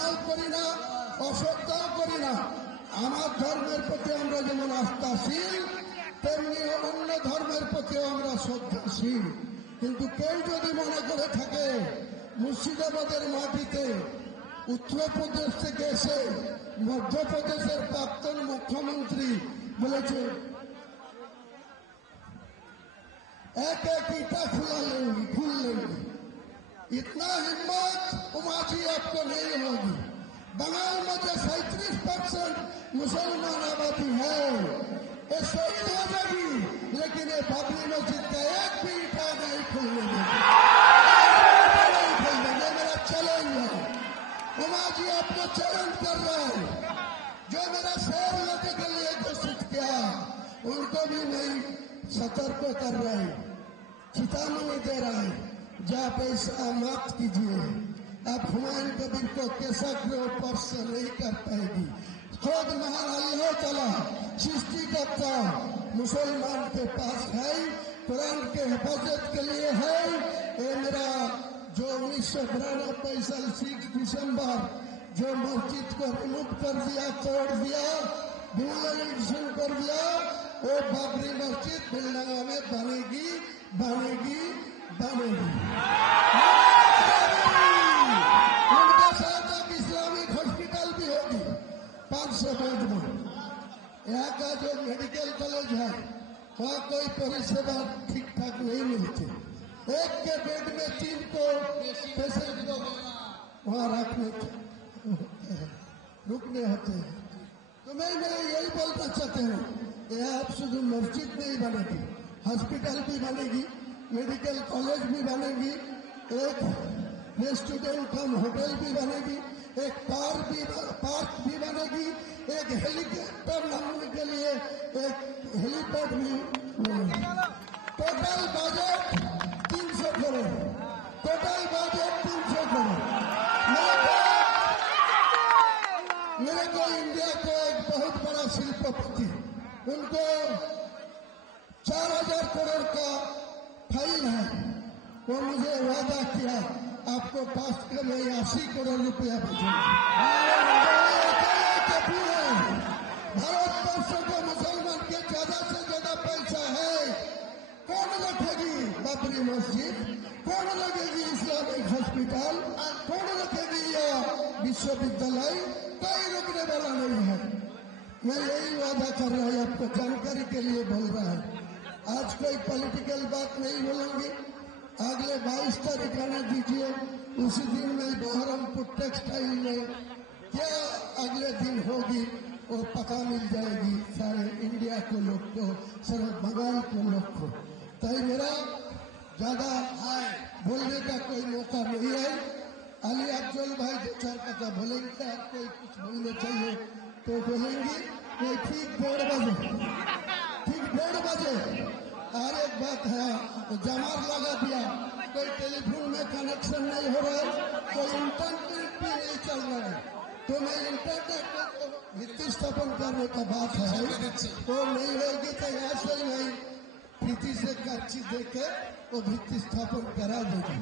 অন্যায় করি না, অসত্যাও করি না। আমার ধর্মের প্রতি আমরা যেমন আস্থাশীল, তেমনি অন্য ধর্মের প্রতিও আমরা শ্রদ্ধাশীল। কিন্তু কেউ যদি মনে করে থাকে মুর্শিদাবাদের মাটিতে উত্তরপ্রদেশ থেকে এসে মধ্যপ্রদেশের প্রাক্তন মুখ্যমন্ত্রী বলেছে एक एक ईटा खुल लेंगे, इतना हिम्मत उमाजी आपको नहीं होगी। बंगाल में जो 37% मुसलमान आबादी है ये शहीद हो जाएगी, लेकिन ये बाबरी मस्जिद का एक भी ईटा नहीं खुलने देंगे। मेरा चैलेंज है, उमाजी आपको चैलेंज कर रहा है। जो मेरा शेर लेने के लिए घोषित किया उनको भी नहीं सतर्क कर रहे हैं, चेतावनी दे रहा है, जब ऐसा मत कीजिए। अब हुमायूं कबीर को कैसा के ऊपर से नहीं कर पाएगी। खुद महान अल्लाह ताला सृष्टिकर्ता मुसलमान के पास है, कुरान के हिफाजत के लिए है। ये मेरा जो 1992 साल 6 दिसंबर जो मस्जिद को रिमूव कर दिया, तोड़ दिया, डिमोलिशन कर दिया, वो बाबरी मस्जिद बिलडंगा में बनेगी बनेगी बनेगी। उनके साथ एक इस्लामिक हॉस्पिटल भी होगी 500 बेड में। यहाँ का जो मेडिकल कॉलेज है वहाँ कोई परिसेवा ठीक ठाक नहीं मिलती। एक के बेड में 3 को पेशेंट को वहाँ रुकने होते हैं। तो मैं यही बोलना चाहते हैं, यह आप शुद्ध मस्जिद नहीं बनेगी, हॉस्पिटल भी बनेगी, मेडिकल कॉलेज भी बनेगी, एक रेस्टोरेंट कम होटल भी बनेगी, एक पार्क भी बनेगी, एक हेलीकॉप्टर लाने के लिए एक हेलीपैड भी बनेगी। Total budget 300 crore, total budget 300 crore. मेरे को इंडिया को एक बहुत बड़ा शिल्पपति, उनको 4000 करोड़ का फाइल है, वो मुझे वादा किया आपको पास के में 80 करोड़ रुपया भेजेंगे। भारतवर्ष को मुसलमान के ज्यादा से ज्यादा पैसा है, कौन रखेगी बाबरी मस्जिद, कौन लगेगी इस्लामिक हॉस्पिटल, कौन रखेगी या विश्वविद्यालय, कोई रुकने वाला नहीं है। मैं यही वादा कर रहा है, आपको जानकारी के लिए बोल रहा है। आज कोई पॉलिटिकल बात नहीं बोलेंगे। अगले 22 तारीख आने दीजिए, उसी दिन में बहरमपुर टेक्सटाइल में क्या अगले दिन होगी वो पता मिल जाएगी सारे इंडिया के लोग को, सारे बंगाल के लोग को। तो मेरा ज्यादा बोलने का कोई मौका नहीं है। अली अफजल भाई 2-4 कथा बोलेंगे, कोई कुछ बोलने चाहिए तो बोलेंगे। नहीं, ठीक 1:30 बजे और एक बात है, जमार लगा दिया, कोई टेलीफोन में कनेक्शन नहीं हो रहा है, कोई इंटरनेट भी नहीं चल रहा है। तो मैं इंटरनेट में भित्ति स्थापन करने का बात है, तो नहीं होगी तो ऐसे ही नहीं प्रीति से काची देके वो भित्ति स्थापन करा देगी।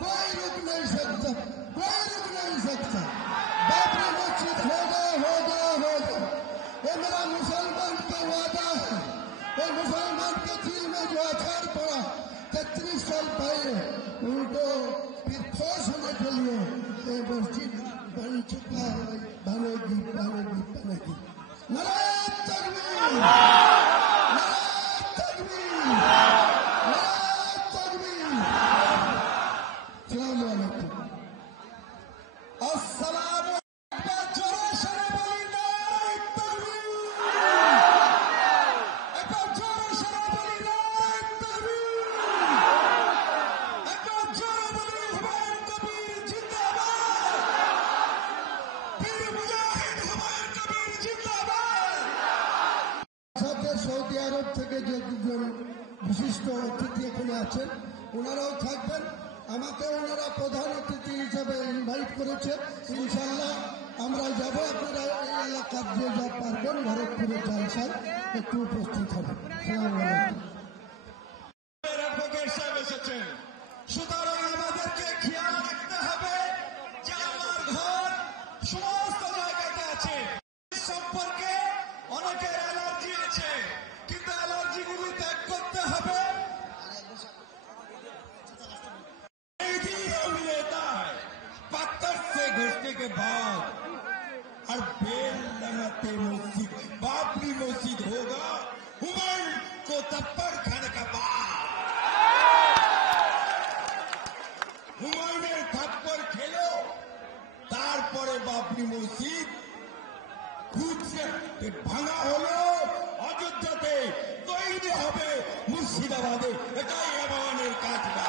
कोई रुक नहीं सकता, कोई रुक नहीं सकता। बाबरी मस्जिद होगा होगा होगा, ये मेरा मुसलमान का वादा है। ये मुसलमान के दिल में जो आचार पड़ा 33 साल पहले, उनको फिर ठोस होने के लिए ये मस्जिद बन चुका है, बनेगी बनेगी बनेगी। नारे तकबीर, नारे तकबीर, नारे तकबीर। अस्सलाम वालेकुम। अस्सलाम সৌদি আরব থেকে যে দুজন বিশিষ্ট অতিথি এখানে আছেন ওনারাও থাকবেন। আমাকে ওনারা প্রধান অতিথি হিসেবে ইনভাইট করেছে। ইনশাল্লাহ আমরা যাব, আপনারা এই এলাকার যে যা পারবেন ভরতপুরে জলসায় একটু উপস্থিত হবেন। সুতরাং আমাদেরকে খেয়াল রাখতে হবে যে আমার ঘর घुसने के बाद और बेल लगाते मस्जिद बाबरी मस्जिद होगा हुमायूं को थप्पड़ खाने का बाद হুমায়ুনের থাপ্পড় খেলো তারপরে বাবরি মসজিদ খুঁজছে ভাঙা হলো অযোধ্যাতে তৈরি হবে মুর্শিদাবাদে এটাই আমাদের কাজ না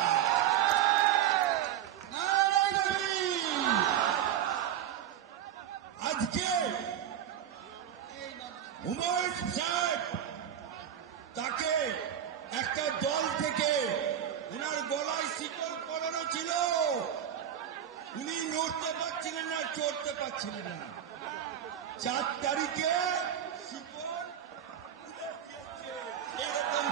আজকে হুমায়ুন সাহেব তাকে একটা দল থেকে উনার গলায় শিকল পরানো ছিল উনি নড়তে পারছিলেন না চড়তে পারছিলেন না 4 তারিখে শিকল এরকম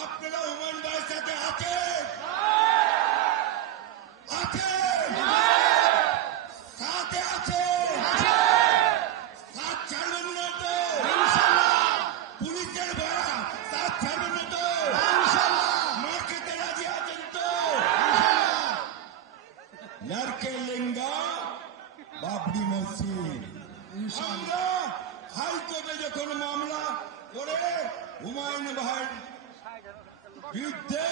আপনারা হুমায়ুন ভাইয়ের সাথে আছেন সাথে আছে সাথ ছাড়বেন না তো পুলিশের ভাড়া সাথ ছাড়বেন না তো মার খেতে রাজি আছেন তো লড়কে লেঙ্গা বাবরি মসজিদ আমরা হাইকোর্টে যখন মামলা করে হুমায়ুন ভাইয়ের বিরুদ্ধে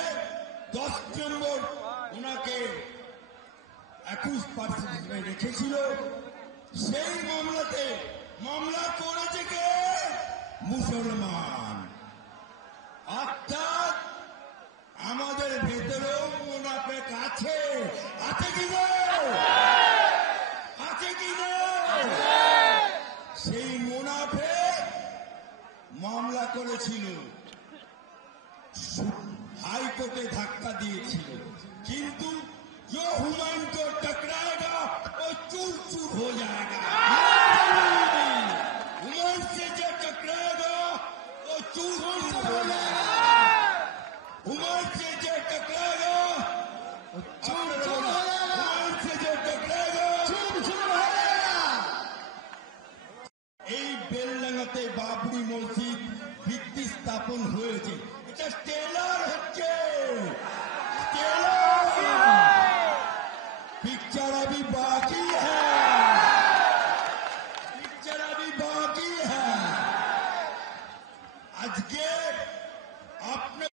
10 নম্বর ওনাকে 21% রেখেছিল সেই মামলাতে মামলা করেছে কে মুসলমান অর্থাৎ আমাদের ভেতরেও মুনাফেক আছে কি না আছে কি না সেই মুনাফেক মামলা করেছিল हाईकोर्टे धक्का दिए किंतु जो हुमायूं को टकराएगा वो चूर चूर हो जाएगा हुमायूं से जो टकराएगा वो चूर चूर हो जाएगा हुमायूं से जो टकराएगा हुमायूं से जो टकराएगा चूर चूर हो जाएगा এই বেলডাঙ্গাতে বাবরি মসজিদ ভিত্তি স্থাপন হয়েছে এটা টেলার হচ্ছে पिक्चर अभी बाकी है आज के आपने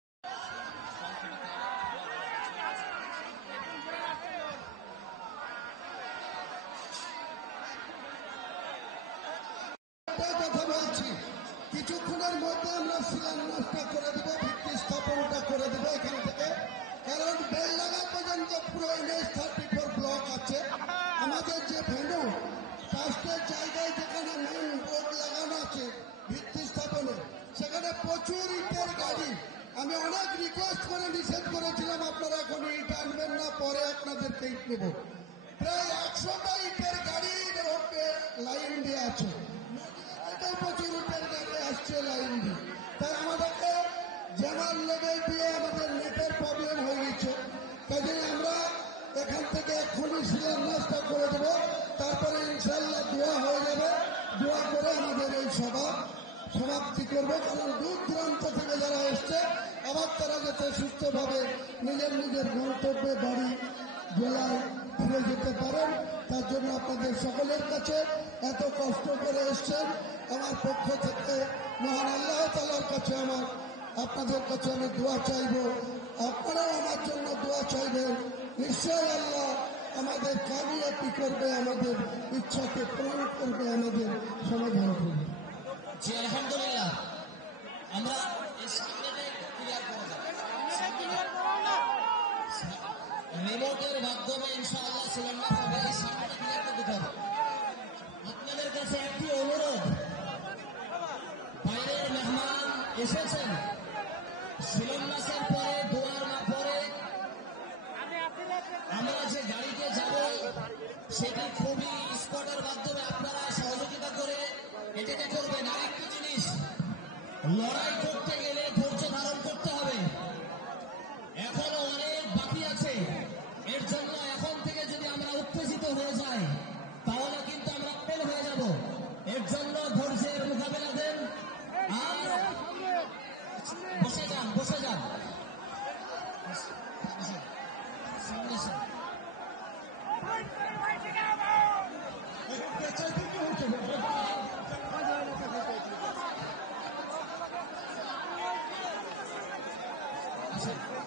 কথা বলছি কিছুক্ষণের মধ্যে আমরা শিলান্যাসটা করে দেব ভিত্তি স্থাপনটা করে দেব এখান থেকে কারণ বেলডাঙ্গা পর্যন্ত পুরো NH-34 ব্লক আছে আমাদের যে ভেন্যু ফার্স্টের জায়গায় যেখানে মেন বোর্ড লাগানো আছে ভিত্তি স্থাপনে সেখানে প্রচুর ইটের গাড়ি আমি অনেক রিকোয়েস্ট করে নিষেধ করেছিলাম আপনারা এখন ইট আনবেন না পরে আপনাদেরকে ইট নেব প্রায় 100টা ইটের গাড়ি রোডে লাইন দিয়ে আছে প্রচুর ইটের গাড়ি আসছে লাইন দিয়ে তাই আমাদেরকে জানার লেভেল দিয়ে আমাদের নেটের প্রবলেম হয়ে গেছে কাজে আমরা এখান থেকে এক্ষুনি শিলান্যাসটা করে দেব তারপরে ইনশাল্লাহ দোয়া হয়ে যাবে দোয়া করে আমাদের এই সভা সমাপ্তি করবো কারণ দূর দূরান্ত থেকে যারা এসছে আবার তারা যাতে সুস্থভাবে নিজের নিজের গন্তব্যে বাড়ি জেলায় ফিরে যেতে পারেন তার জন্য আপনাদের সকলের কাছে এত কষ্ট করে এসছেন আমার পক্ষ থেকে মহান আল্লাহ তাআলার কাছে আমার আপনাদের কাছে আমি দোয়া চাইব আপনারাও আমার জন্য দোয়া চাইবেন নিশ্চয় আল্লাহ আমাদের কামিয়াবি করবে আমাদের ইচ্ছাকে পূরণ করবে আমাদের সমাধান করবে জি আলহামদুলিল্লাহ আমরা এই সামনেটাই ক্লিয়ার করে দেব রিমোটের মাধ্যমে ইনশাআল্লাহ শিলান্যাস হবে এই সামনেটা ক্লিয়ার করে দিতে হবে আপনাদের কাছে একটি অনুরোধ বাইরের মেহমান এসেছেন শিলান্যাসের পরে দোয়ার না পরে আমরা যে গাড়িতে যাব সেটি খুবই স্পটের মাধ্যমে আপনারা সহযোগিতা করে এটাকে করবেন আরেকটি জিনিস লড়াই করতে গেলে ধৈর্য বসে যান, বসে যান। সামনে আসেন। আসেন।